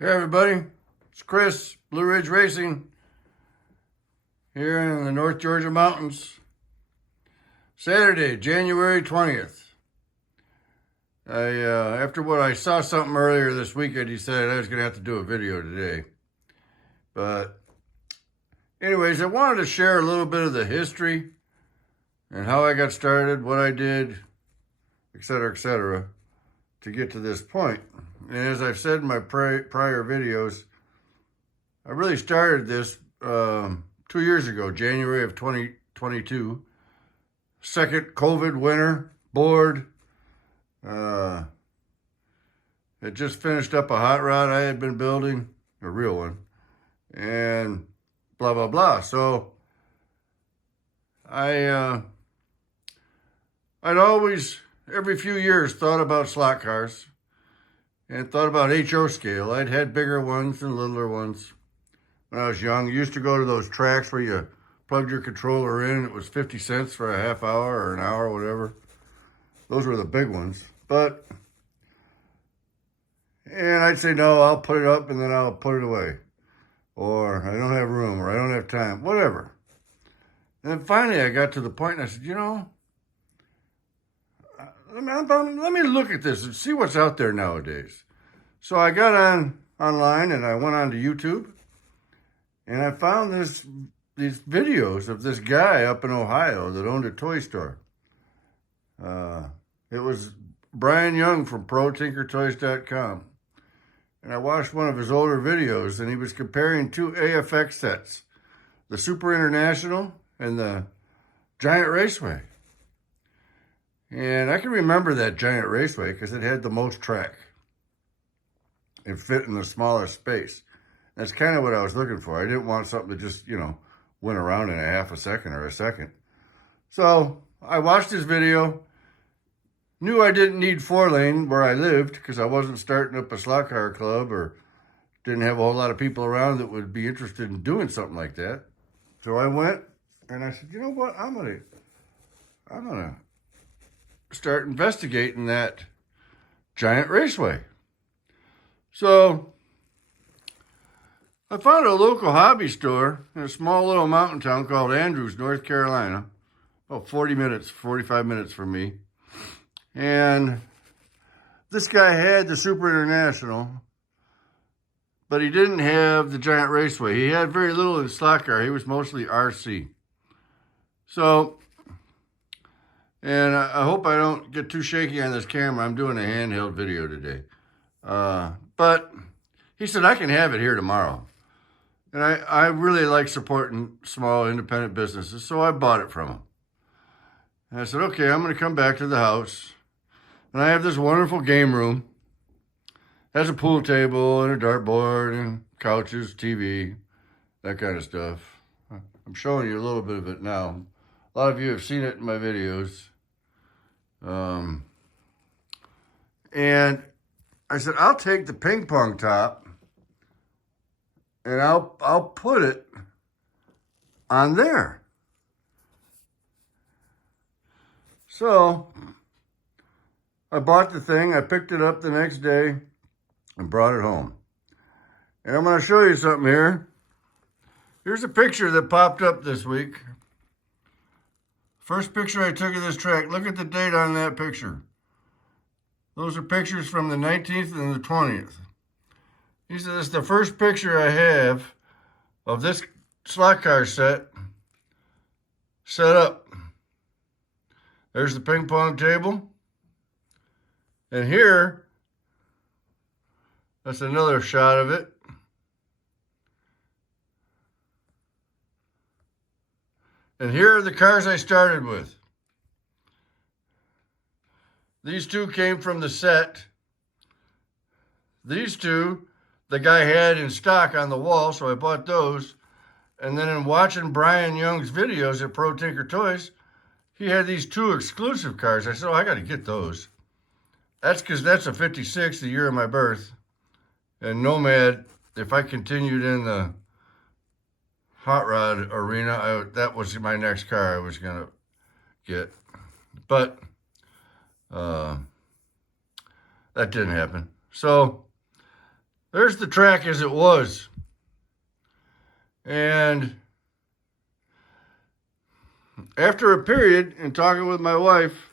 Hey everybody, it's Chris, Blue Ridge Racing, here in the North Georgia mountains. Saturday, January 20th. After what I saw something earlier this week, I decided I was going to have to do a video today. But anyways, I wanted to share a little bit of the history and how I got started, what I did, etc., to get to this point. And as I've said in my prior videos, I really started this 2 years ago, January of 2022. Second COVID winter, bored. Had just finished up a hot rod I had been building, a real one, and blah, blah, blah. So I'd always, every few years, thought about slot cars and thought about HO scale. I'd had bigger ones and littler ones when I was young. I used to go to those tracks where you plugged your controller in. It was 50 cents for a half hour or an hour, whatever. Those were the big ones. And I'd say, no, I'll put it up and then I'll put it away. Or I don't have room, or I don't have time, whatever. And then finally I got to the point and I said, let me look at this and see what's out there nowadays. So I got online and I went on to YouTube and I found these videos of this guy up in Ohio that owned a toy store. It was Brian Young from ProTinkerToys.com. And I watched one of his older videos and he was comparing two AFX sets, the Super International and the Giant Raceway. And I can remember that Giant Raceway because it had the most track. It fit in the smallest space. That's kind of what I was looking for. I didn't want something that just, went around in a half a second or a second. So I watched his video, knew I didn't need 4-lane where I lived because I wasn't starting up a slot car club or didn't have a whole lot of people around that would be interested in doing something like that. So I went and I said, you know what, I'm gonna start investigating that Giant Raceway. So I found a local hobby store in a small little mountain town called Andrews, North Carolina, about 45 minutes from me. And this guy had the Super International, but he didn't have the Giant Raceway. He had very little in slot car. He was mostly RC. So, and I hope I don't get too shaky on this camera. I'm doing a handheld video today. But he said, I can have it here tomorrow. And I really like supporting small independent businesses, so I bought it from him. And I said, okay, I'm going to come back to the house. And I have this wonderful game room. It has a pool table and a dartboard and couches, TV, that kind of stuff. I'm showing you a little bit of it now. A lot of you have seen it in my videos. And I said, I'll take the ping pong top and I'll put it on there. So I bought the thing, I picked it up the next day and brought it home. And I'm going to show you something here. Here's a picture that popped up this week. First picture I took of this track. Look at the date on that picture. Those are pictures from the 19th and the 20th. This is the first picture I have of this slot car set up. There's the ping pong table. And here, that's another shot of it. And here are the cars I started with. These two came from the set. These two, the guy had in stock on the wall, so I bought those. And then in watching Brian Young's videos at Pro Tinker Toys, he had these two exclusive cars. I said, oh, I got to get those. That's because that's a 56, the year of my birth. And Nomad, if I continued in the hot rod arena, that was my next car I was going to get. But that didn't happen. So there's the track as it was. And after a period, and talking with my wife,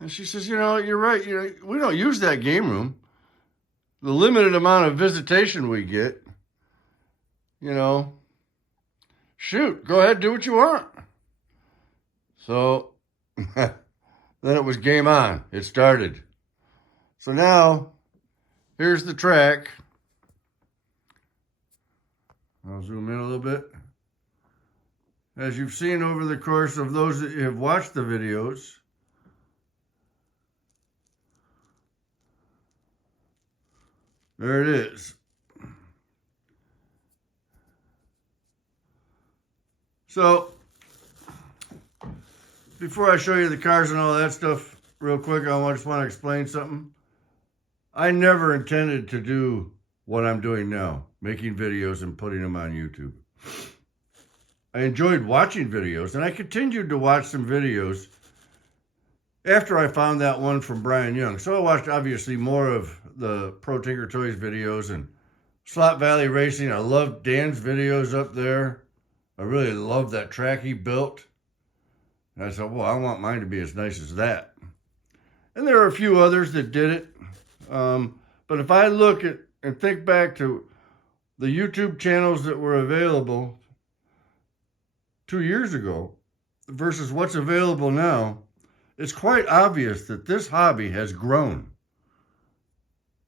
and she says, you know, you're right. You know, we don't use that game room. The limited amount of visitation we get, you know, shoot, go ahead, do what you want. So then it was game on. It started. So now, here's the track. I'll zoom in a little bit. As you've seen over the course of those that have watched the videos, there it is. So, before I show you the cars and all that stuff real quick, I just want to explain something. I never intended to do what I'm doing now, making videos and putting them on YouTube. I enjoyed watching videos, and I continued to watch some videos after I found that one from Brian Young. So I watched, obviously, more of the Pro Tinker Toys videos and Slot Valley Racing. I loved Dan's videos up there. I really loved that track he built. And I said, well, I want mine to be as nice as that. And there are a few others that did it. But if I look at and think back to the YouTube channels that were available 2 years ago versus what's available now, it's quite obvious that this hobby has grown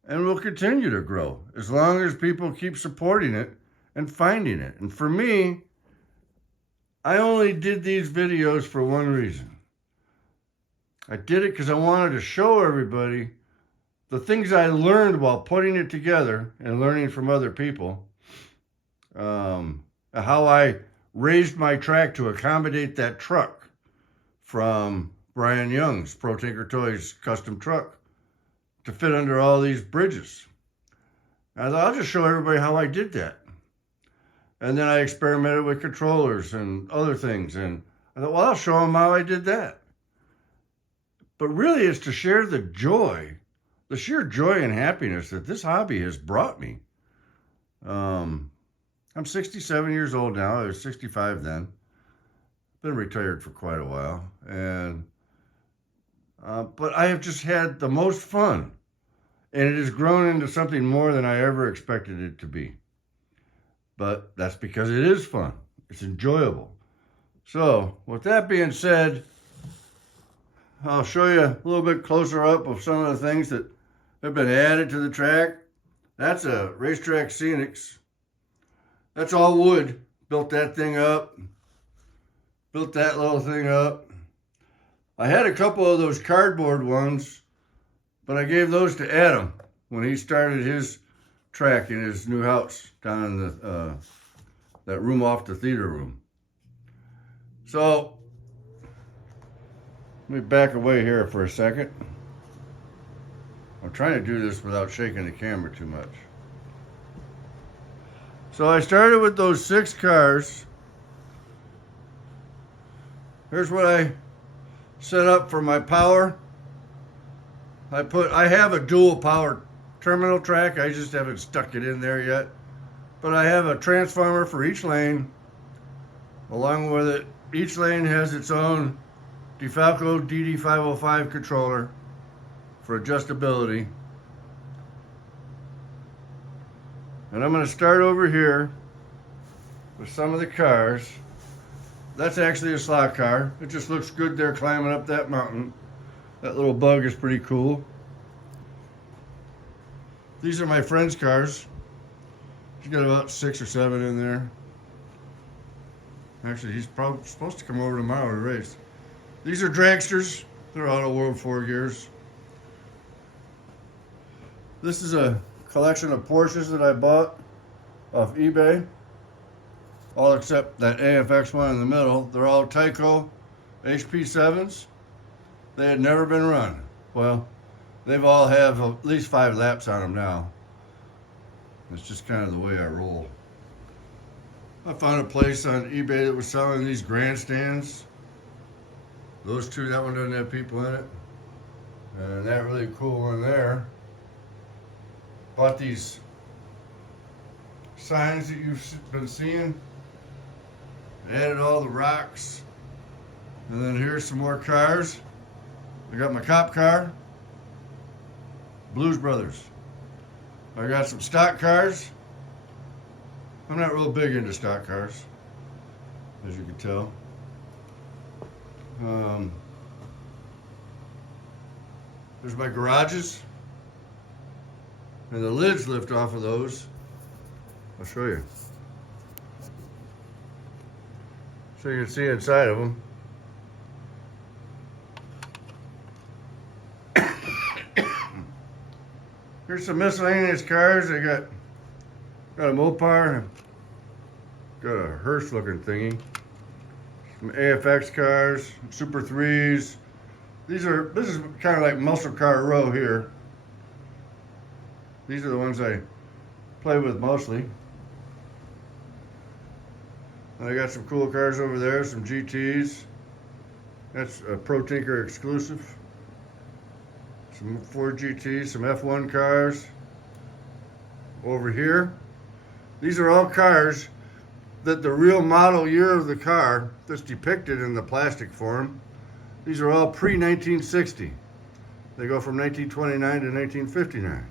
and will continue to grow as long as people keep supporting it and finding it. And for me, I only did these videos for one reason. I did it because I wanted to show everybody the things I learned while putting it together and learning from other people, how I raised my track to accommodate that truck from Brian Young's Pro Tinker Toys custom truck to fit under all these bridges. And I thought, I'll just show everybody how I did that. And then I experimented with controllers and other things. And I thought, well, I'll show them how I did that. But really, it's to share the joy, the sheer joy and happiness that this hobby has brought me. I'm 67 years old now. I was 65 then. Been retired for quite a while. And but I have just had the most fun. And it has grown into something more than I ever expected it to be. But that's because it is fun. It's enjoyable. So, with that being said, I'll show you a little bit closer up of some of the things that have been added to the track. That's a Racetrack Scenics. That's all wood. Built that thing up. Built that little thing up. I had a couple of those cardboard ones, but I gave those to Adam when he started his track in his new house down in the that room off the theater room. So let me back away here for a second. I'm trying to do this without shaking the camera too much. So I started with those 6 cars. Here's what I set up for my power. I have a dual power terminal track. I just haven't stuck it in there yet. But I have a transformer for each lane. Along with it, each lane has its own DeFalco DD505 controller for adjustability. And I'm going to start over here with some of the cars. That's actually a slot car. It just looks good there climbing up that mountain. That little bug is pretty cool. These are my friend's cars. He's got about 6 or 7 in there. Actually, he's probably supposed to come over tomorrow to race. These are dragsters. They're Auto World 4 gears. This is a collection of Porsches that I bought off eBay. All except that AFX one in the middle. They're all Tyco HP7s. They had never been run. Well, they've all have at least 5 laps on them now. It's just kind of the way I roll. I found a place on eBay that was selling these grandstands. Those two, that one doesn't have people in it. And that really cool one there. Bought these signs that you've been seeing. Added all the rocks. And then here's some more cars. I got my cop car, Blues Brothers. I got some stock cars. I'm not real big into stock cars, as you can tell. There's my garages. And the lids lift off of those. I'll show you. So you can see inside of them. Here's some miscellaneous cars. I got a Mopar, got a hearse looking thingy, some AFX cars, Super 3s. This is kind of like muscle car row here. These are the ones I play with mostly. And I got some cool cars over there, some GTs. That's a Pro Tinker exclusive. Some Ford GTs, some F1 cars. Over here, these are all cars that the real model year of the car that's depicted in the plastic form. These are all pre-1960. They go from 1929 to 1959.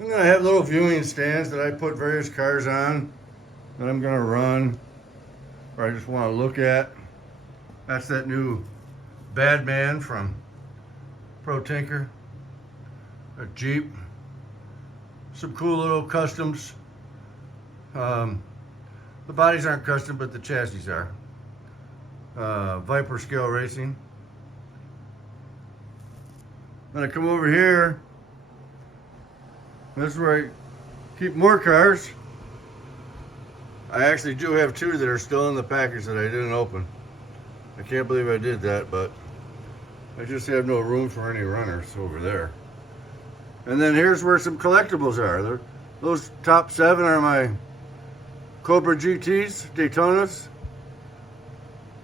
And then I have little viewing stands that I put various cars on that I'm gonna run, or I just wanna look at. That's that new Badman from Pro Tinker, a Jeep, some cool little customs. The bodies aren't custom, but the chassis are. Viper Scale Racing. Then I come over here. This is where I keep more cars. I actually do have two that are still in the package that I didn't open. I can't believe I did that, but I just have no room for any runners over there. And then here's where some collectibles are. Those top 7 are my Cobra GTs, Daytonas.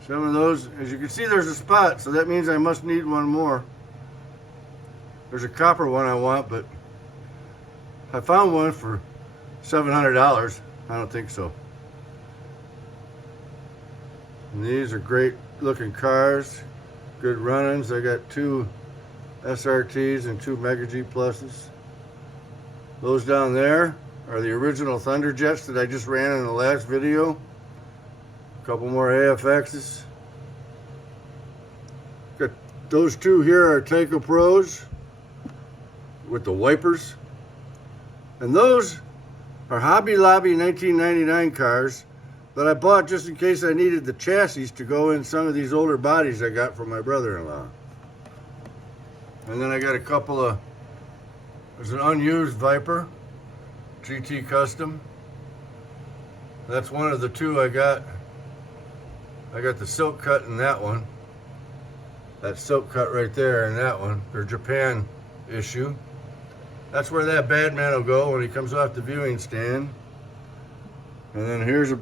Some of those, as you can see, there's a spot, so that means I must need one more. There's a copper one I want, but I found one for $700. I don't think so. And these are great looking cars, good run-ins. I got 2 SRTs and 2 Mega G Pluses. Those down there are the original Thunderjets that I just ran in the last video. A couple more AFXs. Got those 2 here are Tyco Pros with the wipers. And those are Hobby Lobby 1999 cars that I bought just in case I needed the chassis to go in some of these older bodies I got from my brother-in-law. And then I got a couple of, there's an unused Viper GT Custom. That's one of the 2 I got. I got the silk cut in that one. That silk cut right there in that one. They're Japan issue. That's where that Badman will go when he comes off the viewing stand. And then here's